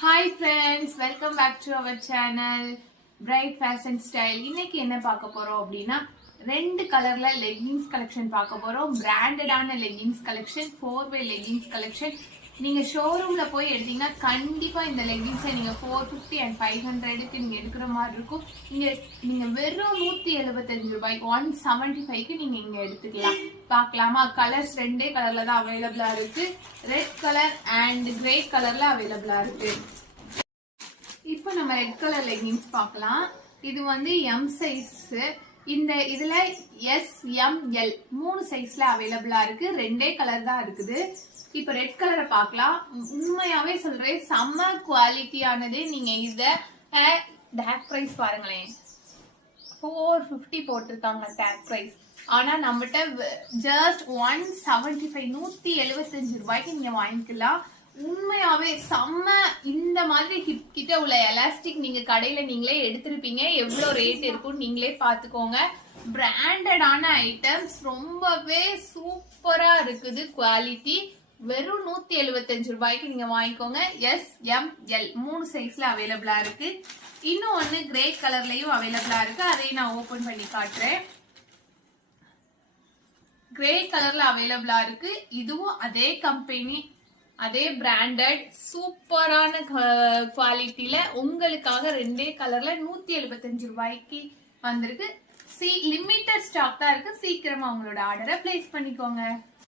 Hi friends, welcome back to our channel Bright Fashion Style. இன்னைக்கு என்ன பார்க்க போறோம் அப்படினா ரெண்டு கலர்ல leggings collection பார்க்க போறோம். பிராண்டடான leggings collection, 4-way leggings collection. நீங்க ஷோரூம்ல போய் எடுத்தீங்கன்னா கண்டிப்பா இந்த leggings நீங்க 450 and 500 க்கு நீங்க எடுக்கிற மாதிரி இருக்கும். நீங்க வெறும் 175 ரூபாய் 175 க்கு நீங்க இங்க எடுத்துக்கலாம். பார்க்கலாமா? கலர்ஸ் ரெண்டே கலர்ல தான் அவைலபிளா இருக்கு. ரெட் கலர் அண்ட் கிரே கலர்ல அவைலபிளா இருக்கு. இப்போ நம்ம ரெட் கலர் லெகிங்ஸ் பார்க்கலாம். இது வந்து எம் சைஸ். இதுல எஸ் எம் எல் 3 சைஸ்ல அவைலபிளா இருக்கு. ரெண்டே கலர் தான் இருக்குது. இப்ப ரெட் கலரை பார்க்கலாம். உண்மையாவே சொல்றேன், செம்ம குவாலிட்டியானது. நீங்க இத டேக் பிரைஸ் பாருங்களேன், 450 போட்டிருக்காங்க டேக் பிரைஸ். ஆனா நம்மகிட்ட ஜஸ்ட் 175 175 ரூபாய்க்கு நீங்க வாங்கிக்கலாம். உண்மையாவே செம்ம. இந்த மாதிரி ஹிப் கிட்ட உள்ள எலாஸ்டிக் நீங்க கடையில நீங்களே எடுத்திருப்பீங்க. எவ்வளவு ரேட் இருக்குன்னு நீங்களே பாத்துக்கோங்க. பிராண்டடான ஐட்டம்ஸ், ரொம்பவே சூப்பரா இருக்குது குவாலிட்டி. வெறும் 175 ரூபாய்க்கு நீங்க வாங்கிக்கோங்க. எஸ் எம் எல் 3 சைஸ்ல அவைலபிளா இருக்கு. இன்னும் ஒன்னு கிரே கலர்லயும் அவைலபிளா இருக்கு. அதையும் நான் ஓபன் பண்ணி காட்டுறேன். கிரே கலர்ல அவைலபிளா இருக்கு. இதுவும் அதே கம்பெனி, அதே பிராண்டட், சூப்பரான குவாலிட்டியில உங்களுக்காக ரெண்டே கலர்ல 175 ரூபாய்க்கு வந்திருக்கு. லிமிட்டட் ஸ்டாக் தான் இருக்கு. சீக்கிரமா உங்களோட ஆர்டரை பிளேஸ் பண்ணிக்கோங்க.